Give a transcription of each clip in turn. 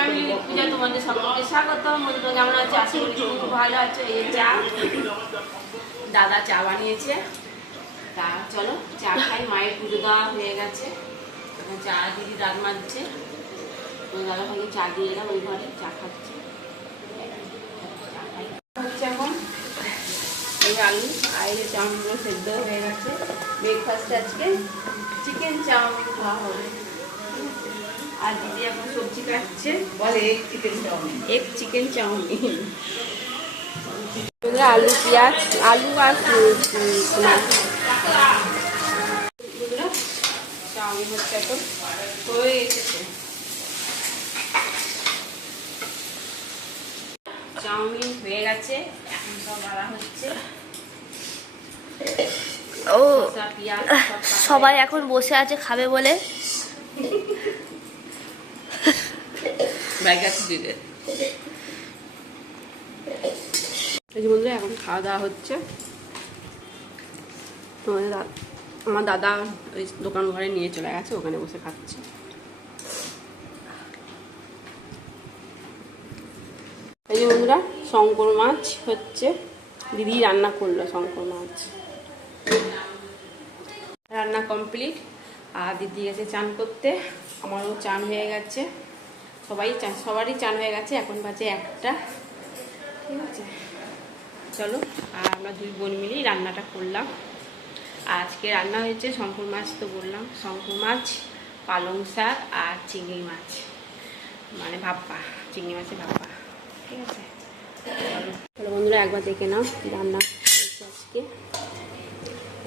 Family পূজা তোমাদের সকলকে স্বাগত। মধ্যে তো কেমন আছে? আশা করি খুব ভালো আছে। এই চা দাদা চা বানিয়েছে, তা চলো চা খাই। মায়ের পুজো দেওয়া হয়ে গেছে, চা দিদি দাঁত মাজছে। দাদা ভাইকে চা দিয়ে এলাম, ওই ঘরে চা খাচ্ছে। চা খাই হচ্ছে এখন। এই আলু আর এই চাউমিনগুলো সেদ্ধ হয়ে গেছে। ব্রেকফাস্টে আজকে চিকেন চাউমিন খাওয়া হবে। আর দিদি এখন সবজি কাটছে, বলে এগ চিকেন চাউমিন। আলু পেঁয়াজ, আলু আর চাউমিন হচ্ছে এখন হয়ে এসেছে। চাউমিন হয়ে গেছে, এখন সব বাড়া হচ্ছে। ও সবাই এখন বসে আছে খাবে বলে। এই যে বন্ধুরা এখন খাওয়া দাওয়া হচ্ছে। আমার দাদা ওই দোকান ঘরে নিয়ে চলে গেছে, ওখানে বসে খাচ্ছে। এই যে বন্ধুরা শঙ্কর মাছ হচ্ছে, দিদি রান্না করলো শঙ্কর মাছ। রান্না কমপ্লিট। আর দিদি গেছে চান করতে, আমারও চান হয়ে গেছে, সবারই চান হয়ে গেছে। এখন বাজে 1টা, ঠিক আছে। চলো, আর আমরা দুই বোন মিলেই রান্নাটা করলাম। আজকে রান্না হয়েছে শঙ্কর মাছ, তো বললাম শঙ্কর মাছ, পালং শাক আর চিংড়ি মাছ, মানে ভাপা, চিংড়ি মাছের ভাপা, ঠিক আছে। চলো বন্ধুরা একবার দেখে নাও রান্না হয়েছে আজকে।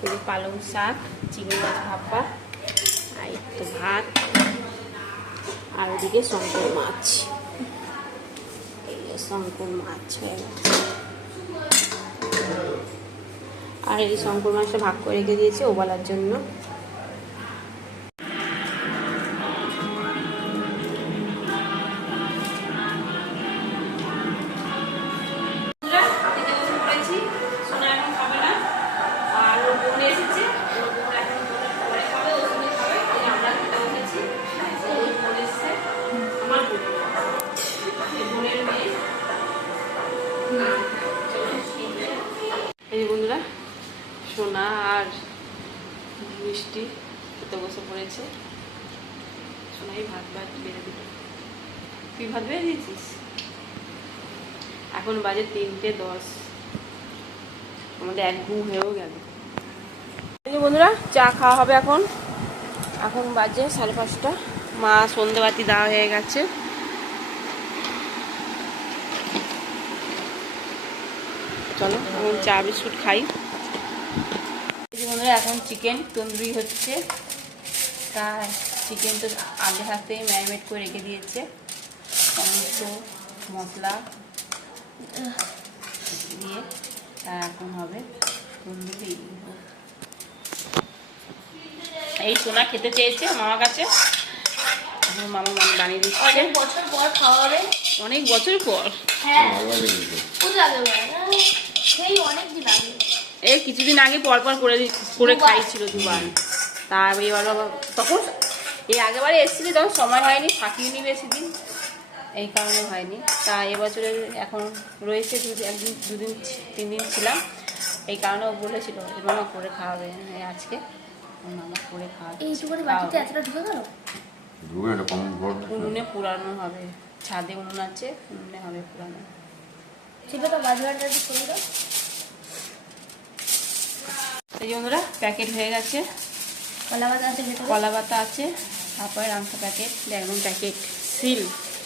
এই যে পালং শাক, চিংড়ি মাছ ভাপা, আর একটু ভাত, আর ওদিকে শঙ্কর মাছ। এই যে শঙ্কর মাছ হয়ে গেছে। আর এই শঙ্কর মাছটা ভাগ করে রেখে দিয়েছে ওবালার জন্য। এই বন্ধুরা সোনা আর মিষ্টি খেতে বসে পড়েছে। সোনাই ভাত বেড়ে দিল। তুই ভাত বেড়ে দিয়েছিস? এখন বাজে 3:10, আমাদের এক ঘুম হয়েও গেল। এই বন্ধুরা চা খাওয়া হবে এখন। এখন বাজে 5:30। মা সন্ধ্যেবাতি দেওয়া হয়ে গেছে। চলো এখন চা বিস্কুট খাই। বন্ধুরা এখন চিকেন তন্দুরি হচ্ছে। তা চিকেন তো আগে থাকতেই ম্যারিনেট করে রেখে দিয়েছে, টমেটো মশলা দিয়ে। তা এখন হবে তন্দুরি। এই সোনা খেতে চেয়েছে মামার কাছে, মামা বানিয়ে দিচ্ছে। অনেক বছর পর খাওয়া হবে। অনেক বছর পর? হ্যাঁ, সেই অনেক দিন আগে। এই কিছুদিন আগে পরপর করে খাইছিল 2বার। তা এবার তখন এই আগেবারে এসেছিলি তখন সময় হয়নি, থাকিনি বেশি দিন, এই কারণে হয়নি। তা এবছরে এখন রয়েছে 2দিন 3 দিন ছিলাম, এই কারণে ও বলেছিল মামা করে খাওয়াবে। আজকে মামা করে খাওয়াবে। উনুনে পুরানো হবে, ছাদে উনুন আছে, উনুনে হবে পুরানো। এই যে বন্ধুরা প্যাকেট হয়ে গেছে, কলা পাতা আছে, তারপরে রাংসা প্যাকেট, একদম প্যাকেট সিল,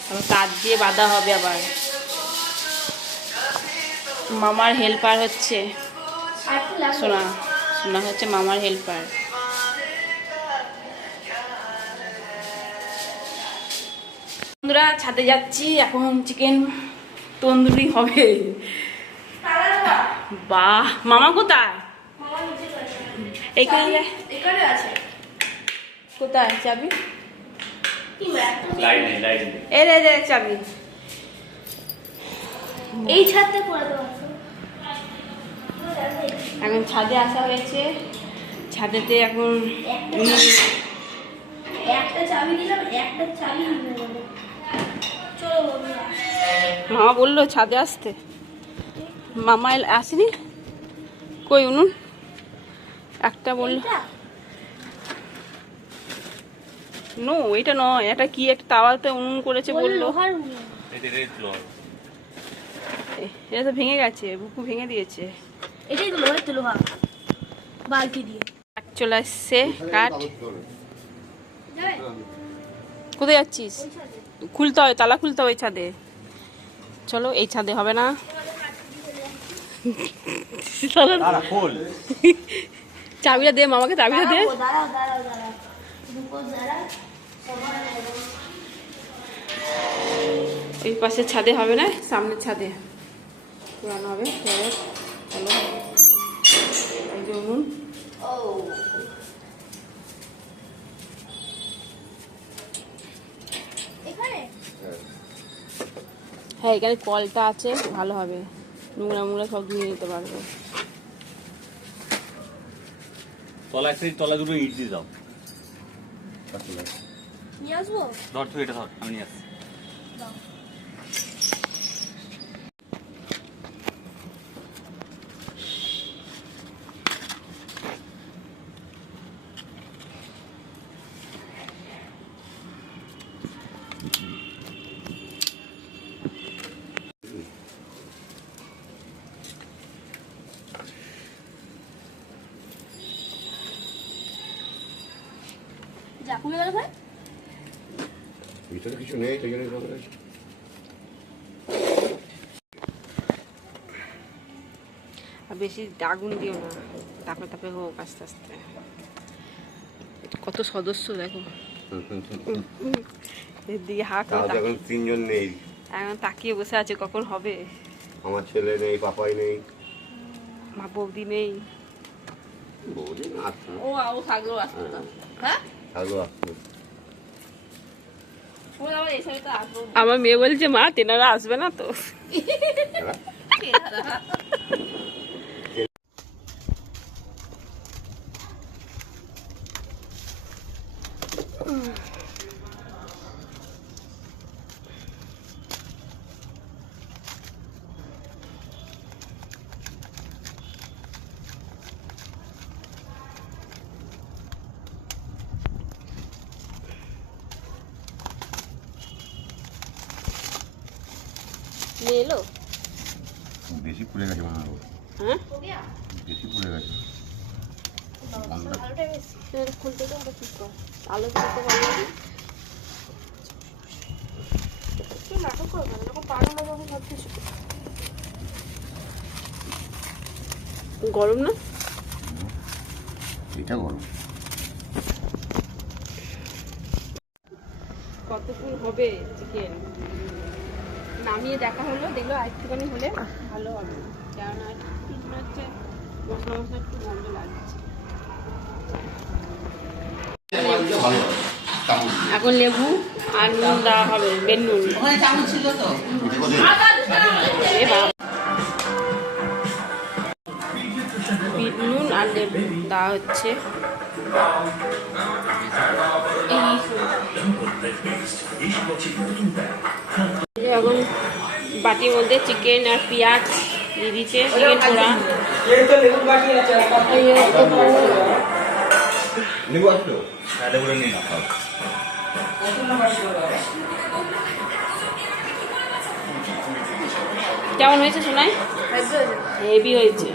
আবার কাঠ দিয়ে বাঁধা হবে। আবার মামার হেল্পার হচ্ছে সোনা, সোনা হচ্ছে মামার হেল্পার। বন্ধুরা ছাদে যাচ্ছি, এখন চিকেন তন্দুরি হবে। বাহ, মামা কোথায়? এখানে আছে। কোথায় চাবি? রে চাবি এই ছাদে পড়ে দেবো। এখন ছাদে আসা হয়েছে, ছাদেতে এখন একটা চাবি দিলাম, একটা চাবি মামা বললো ছাদে আসতে, মামা আসেনি। কই উনুন? একটা বললো নো, এটা নয়, এটা কি একটা তাওয়াতে উনুন করেছে বললো। এটা তো ভেঙে গেছে, বুকু ভেঙে দিয়েছে। এটাই তো লোহার, তো লোহা বালতি দিয়ে কাঠ চলে আসছে, কাঠ। কোথায় যাচ্ছিস? খুলতে হবে, তালা খুলতে হবে ছাদে। চলো, এই ছাদে হবে না। চাবিটা দে মামাকে, চাবিটা দে। এই পাশে ছাদে হবে না, সামনের ছাদে পুরানো হবে। চলো, এই যে উনুন। হ্যাঁ, এখানে কলটা আছে, ভালো হবে, নোংরা মোংরা সব ধুয়ে নিতে পারবে। তলা দুটো ইট দিয়ে দাও। নিয়ে আসবো। ধর তুই এটা ধর, আমি নিয়ে আসছি। যা খুলে গেল ভাই। ভিতরে কিছু নেই, সেই জন্য আর বেশি আগুন দিও না, তাপে তাপে হোক আস্তে আস্তে। কত সদস্য দেখো, এর দিকে হাত এখন 3 জন নেই। এখন তাকিয়ে বসে আছে কখন হবে। আমার ছেলে নেই, পাপাই নেই, মা বৌদি নেই। বৌদি না আসতো, ও ও থাকলেও আসতো না। হ্যাঁ থাকলেও আসতো। ও আবার এই সাইডে তো আসবো না। আমার মেয়ে বলছে মা তেনারা আসবে না তো। নিয়ে এলো। বেশি পুড়ে গেছে মনে হয়, হ্যাঁ, বেশি পুড়ে গেছে। খুলতে তো আমরা ঠিক কর, আলো দিতে পারবো না। তুই নাটক করবে না, যখন পাগল হবে সব কিছু। গরম না? এটা গরম। কতক্ষণ হবে চিকেন? নামিয়ে দেখা হলো, দেখলো আরেকটুখানি হলে ভালো হবে, কেননা একটু মনে হচ্ছে মশলা মশলা একটু গন্ধ লাগছে। এখন লেবু আর নুন দেওয়া হবে, বেন নুন। এ বাবা, বিট নুন আর লেবু দেওয়া হচ্ছে। এখন বাটির মধ্যে চিকেন আর পেঁয়াজ দিয়ে দিচ্ছে, চিকেন পোড়া। লেবু আসলো, লেবুটা নিয়ে নাও। কেমন হয়েছে শোনাই? হেভি হয়েছে।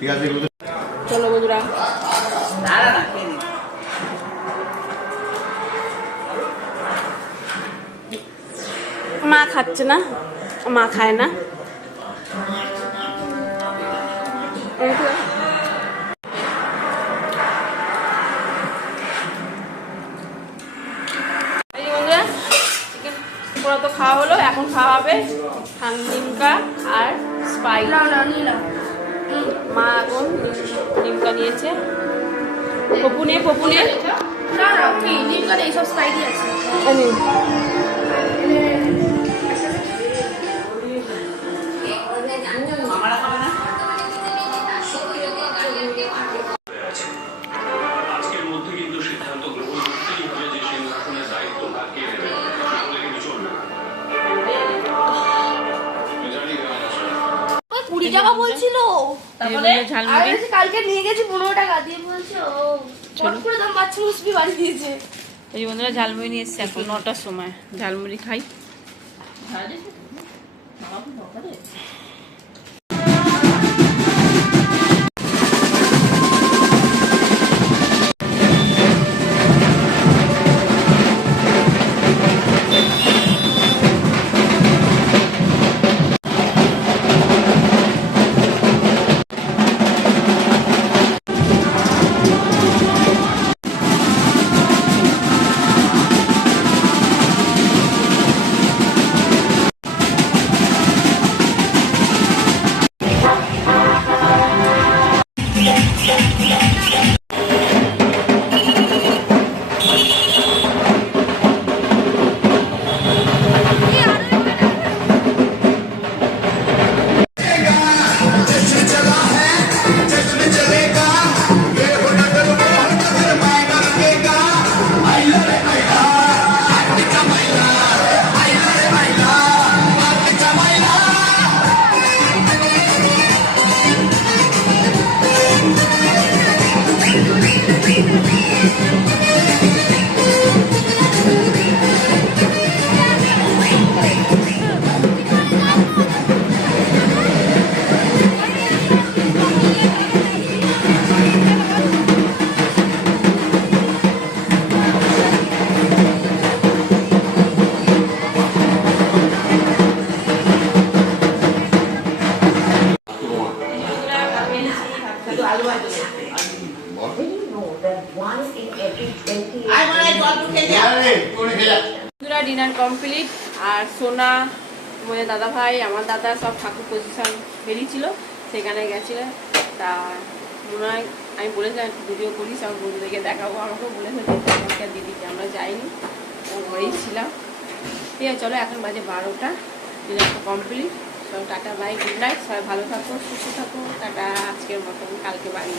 পেঁয়াজ এগুলো চলো বন্ধুরা, মা খাচ্ছে না, মা খায় না। এই যে বন্ধুরা, চিকেন পোড়া তো খাওয়া হলো, এখন খাওয়া হবে লিমকা আর স্পাইস। মা এখন লিমকা নিয়েছে, পপু নিয়ে না না কি নিম করে এইসব স্পাইডি আছে। আজকের মধ্যে কিন্তু সিদ্ধান্ত গ্রহণ করতেই হবে যে সিংহাসনের দায়িত্ব কাকে নেবে। টাকা বলছিল। তারপরে ঝালমুড়ি কালকে নিয়ে গেছি 15 টাকা দিয়ে বলছে ও ফট করে দাম বাচ্চা মুসবি বাড়ি দিয়েছে। এই বন্ধুরা ঝালমুড়ি নিয়ে এসছে এখন 9টার সময়। ঝালমুড়ি খাই। Dinner complete. আর সোনা, আমাদের দাদা ভাই, আমার দাদা সব ঠাকুর পজিশন বেরিয়েছিল, সেখানে গেছিল। তা মনে হয় আমি বলেছিলাম একটু ভিডিও করি, সব বন্ধুদেরকে দেখাবো। আমাকেও বলেছে দিদিকে, আমরা যাইনি, ও ঘরেই ছিলাম। ঠিক আছে, চলো এখন বাজে 12টা। ডিনারটা কমপ্লিট। সব টাটা, বাই, গুড নাইট। সবাই ভালো থাকো, সুস্থ থাকো, টাটা। আজকের মতন, কালকে বাড়ি।